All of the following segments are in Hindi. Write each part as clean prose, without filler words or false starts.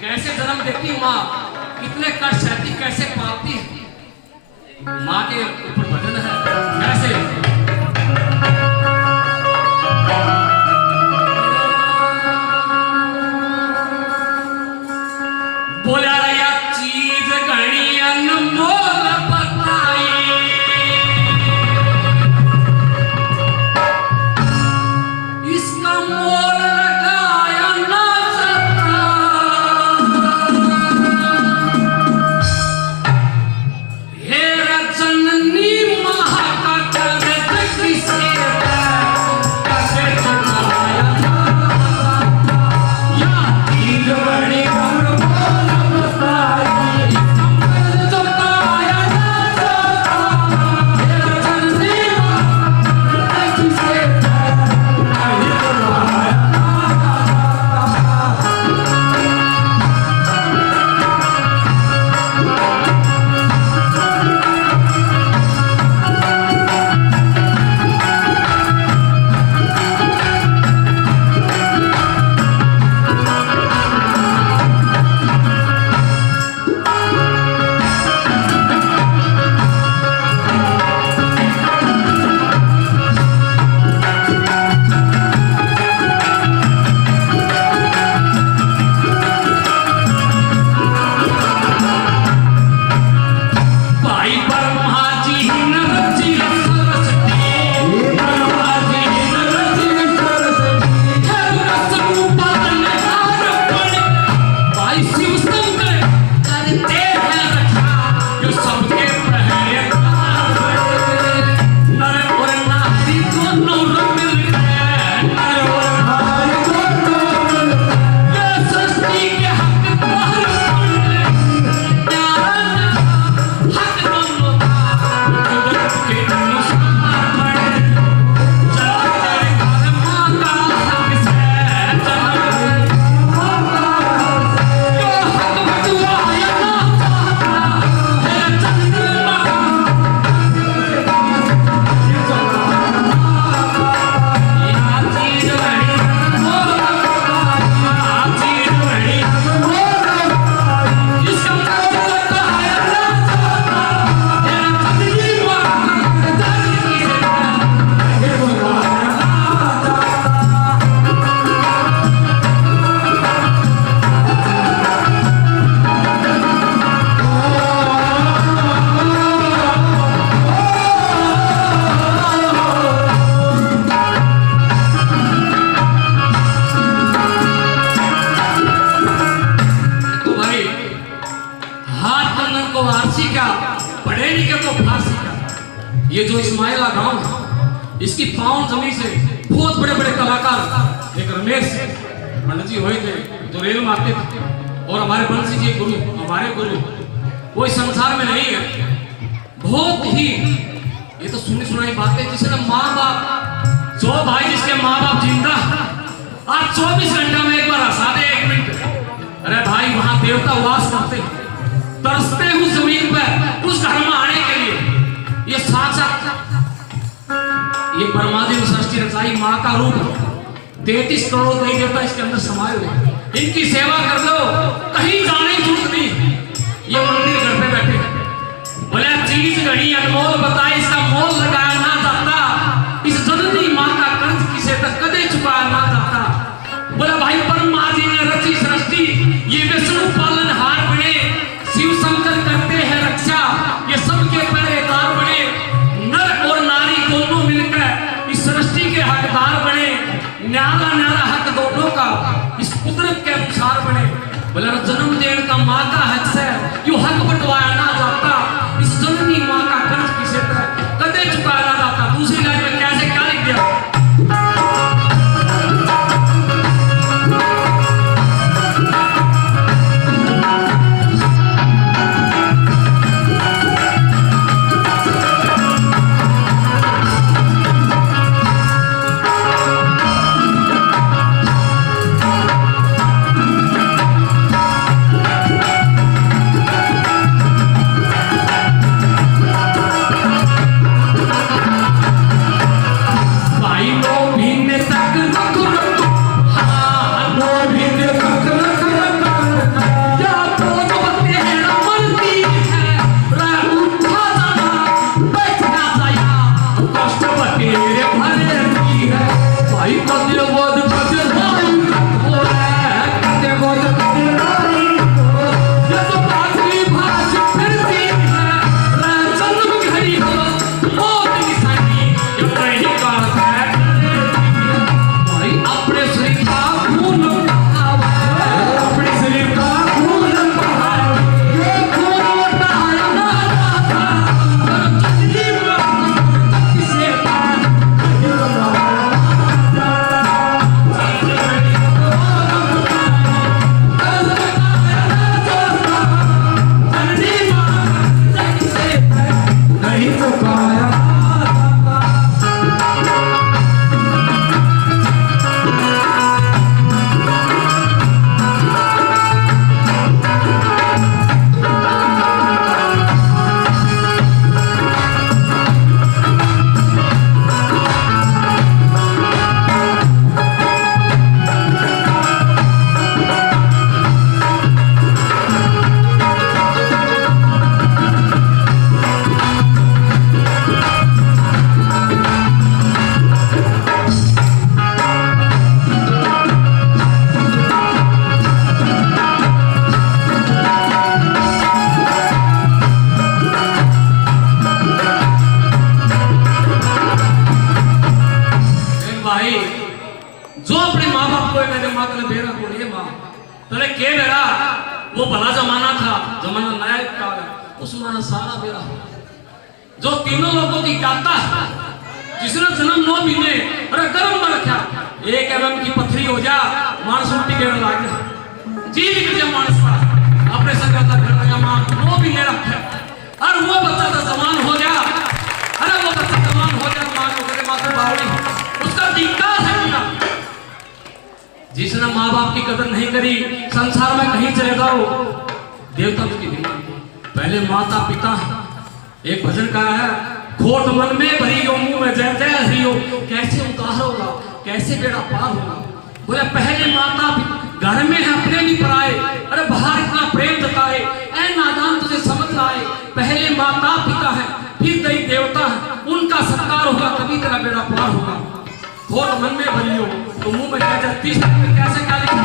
कैसे जन्म देती माँ, कितने कष्ट सहती, कैसे पालती। माँ के ऊपर भजन है कैसे। बोला रहा चीज घड़ी अनमोल बताई, इसका मोल लगाया ना सकता। हे रजनी महा का चरित किसे कैसे चढ़ाया ना सकता। या चीज घड़ी ये जो इस्माइला गांव है, इसकी पावन जमीन से बहुत बड़े बड़े कलाकार एक रमेश पंडित जी हुए थे जो रेल मारते थे। और हमारे बंसी जी गुरु, हमारे गुरु वो इस संसार में नहीं है। बहुत ही ये तो सुनी सुनाई बातें, जिसने माँ बाप जो भाई जिसके माँ बाप जिंदा आज 24 घंटा में एक बार हंसा दे 1 मिनट। अरे भाई वहां देवता वास करते तरसते उस जमीन पर उस घर में आने के लिए। ये साक्षात ये परमादेव सृष्टि रचाई माँ का रूप 33 करोड़ देवी देवता इसके अंदर समाये हुए। इनकी सेवा कर दो, कहीं जाने की जरूरत नहीं। ये मंदिर घर पे बैठे हैं। बोले चीज घड़ी अनमोल बताए, इसका मोल लगाया ना जाता। इस जननी माँ का कर्ज किसे तक कदे चुकाया ना जाता। बोला भाई परमा जी ने रची सृष्टि, ये विष्णु पालन हार बने, शिव शंकर करते हैं रक्षा, ये सबके पहरेदार बने। नर और नारी दोनों मिलकर इस सृष्टि के हकदार बने। न्यारा न्यारा हक दोनों का इस कुदरत के अनुसार बने। बोला जन्म देने का माँ का हक से यो हक बंटवाया ना जाता। इस जननी माँ का कर्ज किसे तक कदे चुकाया ना जाता। दूसरी लाइन में कैसे क्या लिख दिया। बोले के मेरा वो भला जमाना था, जमाना नया का उस जमाना सारा मेरा जो तीनों लोगों की गाता है, जिसने जन्म 9 महीने अरे गर्म में रखा, 1 mm की पत्थरी हो जा मानस उल्टी गेड़ लाग जी निकल जा मानस का अपने संगत कर लगा मां 9 महीने रखा और वो बच्चा तो जवान हो जा, अरे वो बच्चा जवान हो जा मां को तेरे माथे बावड़ी उसका टीका है पूरा। जिसने माँ बाप की कदर नहीं करी संसार में कहीं चले जाओ देवता उसकी नहीं। पहले माता पिता, एक भजन का है खोट मन में भरी हो मुंह में जय जय हरि हो, कैसे उतार होगा कैसे बेड़ा पार होगा। बोले पहले माता घर में है अपने भी पराए, अरे बाहर इतना प्रेम जताए ऐ नादान तुझे समझ आए। पहले माता पिता है फिर दई देवता है, उनका सत्कार होगा तभी तेरा बेड़ा पार होगा। खोट मन में भरी हो तो मुंह में क्या 30 में कैसे क्या लिखा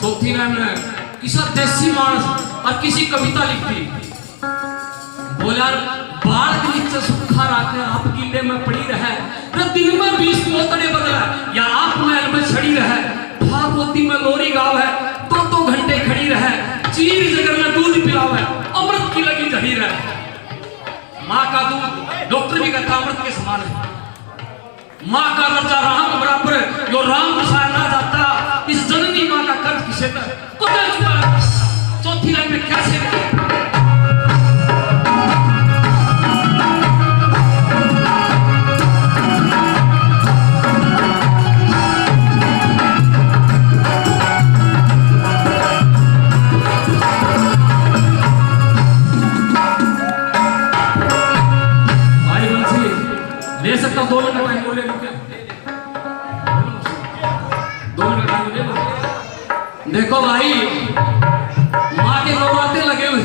चौथी लाइन में किसी देसी मानस और किसी कविता लिखती बोला बाल के नीचे सूखा राखे आप गिले में पड़ी रहे न दिन में 20 पोतड़े बदला या आप महल में छड़ी रहे भागवती में लोरी गाव है 2-2 घंटे खड़ी रहे चीर जगर में दूध पिलावे अमृत की लगी जही रहे। माँ का दूध डॉक्टर भी कहता अमृत के समान है। माँ का दर्जा राम बराबर जो राम प्रसाद ना जाता इस जननी माँ का कर्ज किसे चौथी लाइन में कैसे भाई बंसी ले सकता 2 मिनट टाइम बोले देखो भाई माँ के रोवाते लगे हुए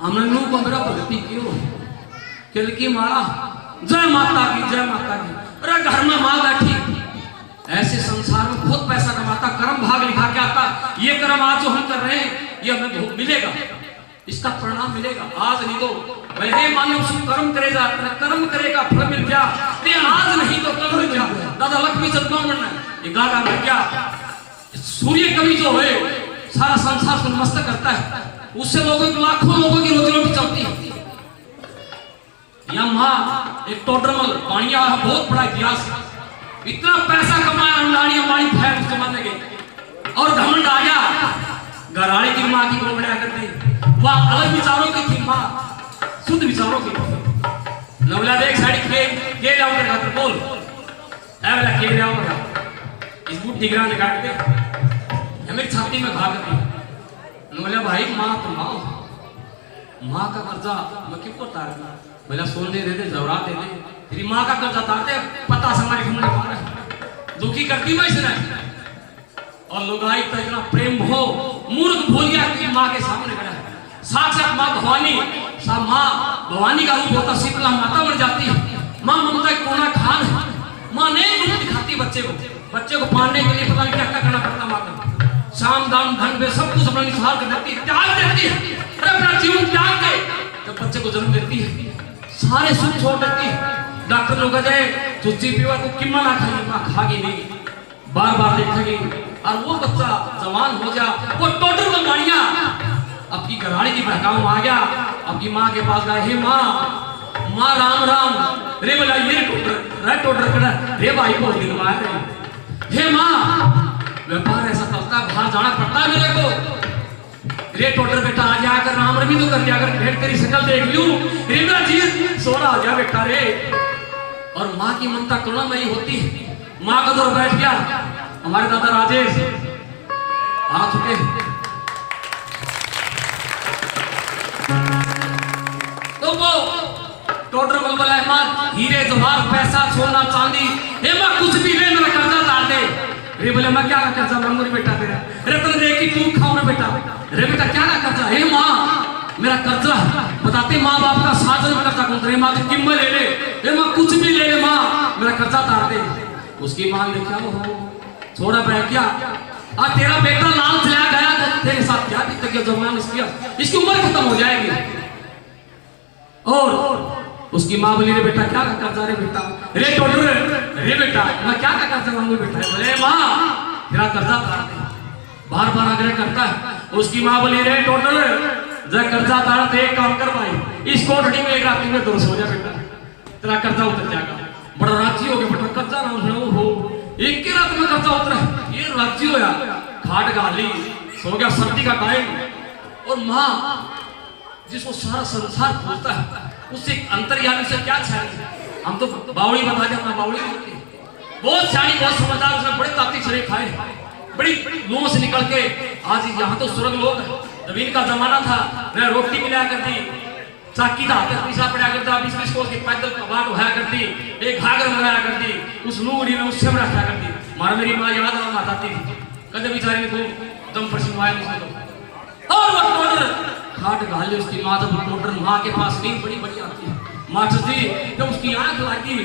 हमने नू को मेरा भक्ति क्यों किलकी मारा जय माता की। अरे घर में माँ बैठी ऐसे संसार में बहुत पैसा कमाता कर्म भाग लिखा के आता ये कर्म आज जो हम कर रहे हैं ये हमें मिलेगा, इसका परिणाम मिलेगा आज नहीं तो वह मानव सुख कर्म करे जा कर्म करेगा फल मिल गया आज नहीं तो कल मिल गया। दादा लक्ष्मी चंद्रमा बनना ये गागा में क्या सूर्य कवि जो है सारा संसार को मस्त करता है उससे लोगों की लाखों लोगों की रोजी रोटी चलती है। या माँ एक टोडरमल पानिया बहुत बड़ा इतिहास इतना पैसा कमाया अंडानी अंबानी फैल उस जमाने के और घमंड आ गया घराड़ी की माँ की गोबड़ा करती वह अलग विचारों की थी माँ शुद्ध विचारों की नवला देख साड़ी के जाऊंगा खातर बोल ऐवला के जाऊंगा इस बुढ़ी ग्रां काट के हमें छाती में घा कर बोला भाई माँ तो माँ का कर्जा मैं क्यों करता है बोला सोने दे दे जवरात दे दे तेरी माँ का कर्जा तारते पता से हमारे घूमने पा रहे दुखी करती मैं इसने। और लुगाई तो इतना प्रेम हो मूर्ख भूल गया कि माँ के सामने खड़ा है। साक्षात माँ भवानी, माँ भवानी का रूप होता शीतला माता बन जाती है। माँ ममता की कोना खान है। माँ ने रूप दिखाती बच्चे को पालने के लिए पता नहीं क्या क्या करना पड़ता माँ को। शाम दाम धन पे सब कुछ अपना निसार कर देती है, त्याग देती है, अपना जीवन त्याग के जब बच्चे को जन्म देती है सारे सुख छोड़ देती है। डॉक्टर लोग कहे चुच्ची पीवा तो किम्मा ना खाएगी, माँ खागी नहीं, बार बार देखेगी। और वो बच्चा जवान हो गया, वो टोटल बंगाड़िया अब की घराड़ी की बहकाऊ आ गया। अब की माँ के पास गए, हे माँ राम राम रे बोला ये टोटर कड़ा रे भाई को दिन मार रहे। हे माँ व्यापार ऐसा चलता है, बाहर जाना पड़ता है मेरे को। रे टोटर बेटा आ जाकर राम रमी तो कर दिया, अगर भेड़ तेरी शक्ल देख लूं रेंद्रा जी सोना आ गया बेटा रे। और माँ की ममता करुणामयी होती है। माँ का दौर बैठ गया, हमारे दादा राजेश आ चुके। तो वो टोटर बलबल है, माँ हीरे जवाहर पैसा सोना चांदी हे माँ कुछ भी ले, मेरा कर्जा तार दे। रे बोले मैं क्या कर्जा मांगू रे बेटा तेरा, रतन दे की तू खाओ रे बेटा। रे बेटा क्या कर्जा, हे माँ मेरा कर्जा बताते माँ बाप का साजन कर्जा कौन रे माँ की किम्मत ले ले, हे माँ कुछ भी ले ले माँ मेरा कर्जा तार दे। उसकी माँ ने क्या वो थोड़ा बह क्या आ तेरा बेटा लाल चला गया तो तेरे साथ क्या बीत गया जवान इसकी उम्र खत्म हो जाएगी। और उसकी माँ बोली रे बेटा क्या कर्जा रे बेटा, रे टोटर रे बेटा मैं क्या कर्जा मांगू बेटा। बोले माँ तेरा कर्जा तार दे, बार बार आग्रह करता है। उसकी माँ बोली रे टोटर जब कर्जा तारा तो एक काम कर भाई, इस कोठड़ी में एक रात में दुरुस्त हो जा बेटा, तेरा कर्जा उतर जाएगा। बड़ा राजी हो गया बेटा, कर्जा ना हो एक के रात में कर्जा उतरा, ये राजी होया खाट गाली सो गया, सर्दी का टाइम। और माँ जिसको सारा संसार पूछता है उससे अंतर्यामी से क्या छाया। हम तो बावड़ी बता दिया, बावड़ी बहुत सियानी बहुत समझदार, उसने बड़े ताकती शरीर खाए, बड़ी लोगों से निकल के आज यहाँ तो स्वर्ग लोग। जब इनका जमाना था मैं रोटी मिलाया करती, चाकी का हाथ पीसा पड़ा करता, 20-20 कोस के पैदल बाट उठाया करती, एक घाघर मंगाया करती, उस लूगड़ी में उससे रखा करती। मारा मेरी माँ याद आती थी कदे बेचारी ने दम पर सुनवाया उसने तो। और वो टोटर खाट गाली उसकी माँ, जब टोटर माँ के पास नींद बड़ी बड़ी आती है मास्टर जी, जब उसकी आंख लागी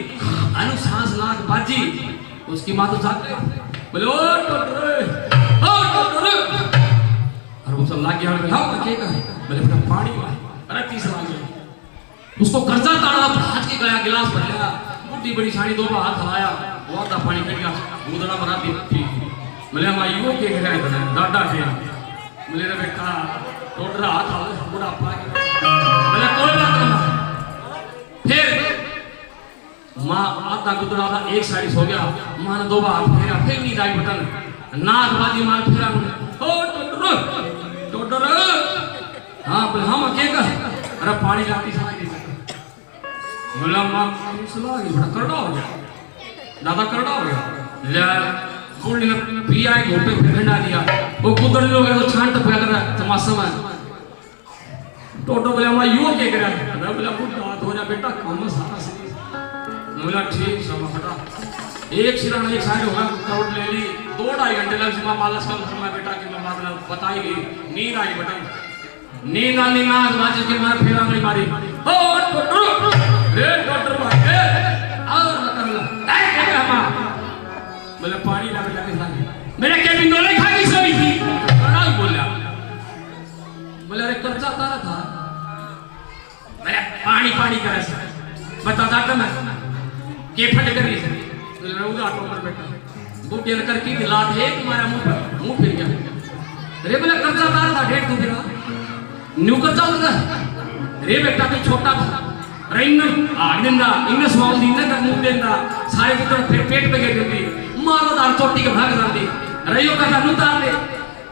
अनु सांस नाक बाजी, उसकी माँ तो जाग गई। बोले ओ टोटर और वो सब लाग गया। बोले बेटा पानी मार, अरे तीसरा आ गया। उसको कर्जा ताड़ा हाथ के गया, गिलास भर लिया, बुढ़ी बड़ी साड़ी दो हाथ हलाया, वो आधा पानी कर गया, दूधड़ा भरा दी। बोले माँ यो के गिरा दादा के। बोले रे बेटा टोटरा हाथ बुढ़ा पा गया। बोले कोई बात नहीं। फिर माँ आधा गुदड़ा था, एक साइड सो गया, माँ ने 2 बार फेरा, फिर नींद आई बटन नाक बाजी मार फेरा। ओ टोटर हाँ बोले हम क्या कर, अरे पानी लाती साथी बोला माँ बड़ा करड़ा हो गया, दादा करड़ा हो गया। ले बुढ़ी ने पिया एक घोटे फेंका दिया, वो कुदड़ लोग तो छांट फेंक रहा तमाशा में। टोटो बोले माँ यो क्या कर रहा है, बोला बुढ़ा हो जा बेटा काम सारा से। बोला ठीक सब हटा, एक सिराना एक साइड होगा करोड़ ले ली, 2-2.5 घंटे लग जुमा मालस का समय बेटा की मैं मतलब बताई गई। नींद आई बेटा, नींद आने ना आज के मार फेरा नहीं मारी। ओ टोटर रे टोटर भाई और कर ला ऐ क्या मां। बोले पानी ला बेटा के साथ मेरे के बिंदु नहीं खाई सोई थी बड़ा बोला। बोले अरे कर्जा तारा था, मैं पानी करे से बता जाता मैं के फट कर रही। उदा टोटर बेटा बूटी कर की लात है तुम्हारा मुंह फिर गया। रे बोले कर्जा तारा था 1.5 2 दिन न्यू कर्जा होता रे बेटा तू छोटा था रैन आदिंदा इंग्लिश वाली इन्ना का मुंह देंदा सारे को फिर पेट पे गिर गई मारो दार चोटी के भाग जाती रैयो कर्जा नु तार ले।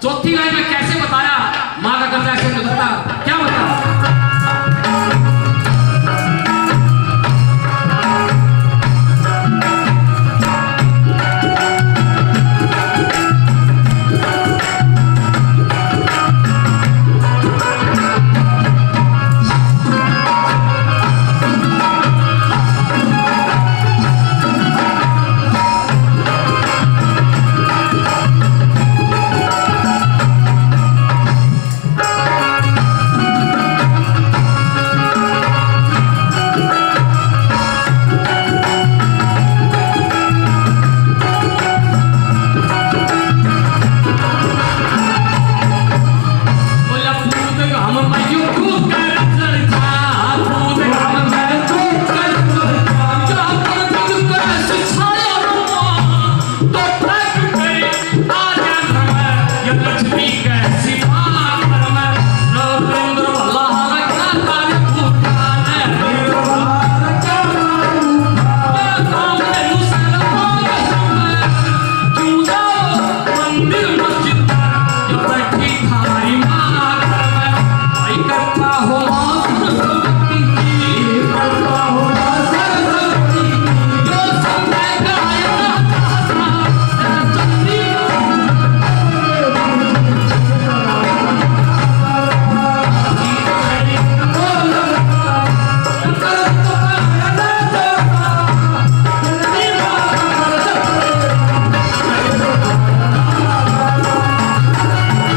चौथी लाइन में कैसे बताया माँ का कर्जा ऐसे बता क्या बता।